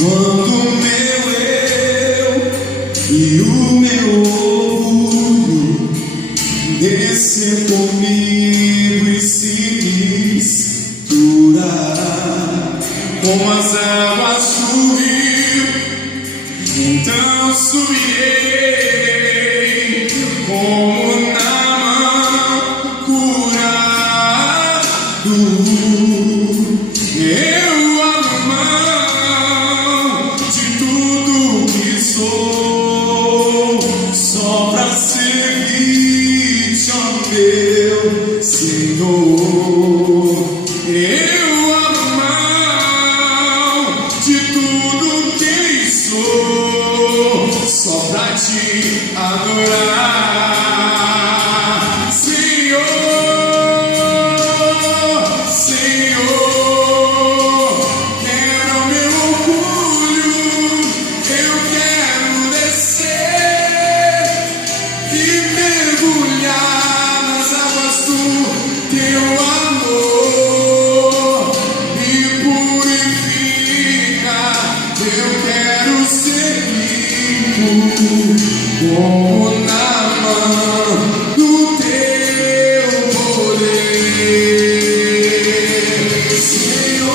Quando o meu eu e o meu orgulho descer comigo e se misturar com as águas do rio, então subirei como Naamã curado. Eu abro mão de tudo que sou, só pra servir-te, ó meu Senhor. Eu abro mão de tudo que sou, só pra te adorar, Senhor, Senhor. Quebra o meu orgulho, eu quero descer e mergulhar nas águas do teu amor. Me purifica, eu quero ser limpo como Naamã do teu poder, Senhor.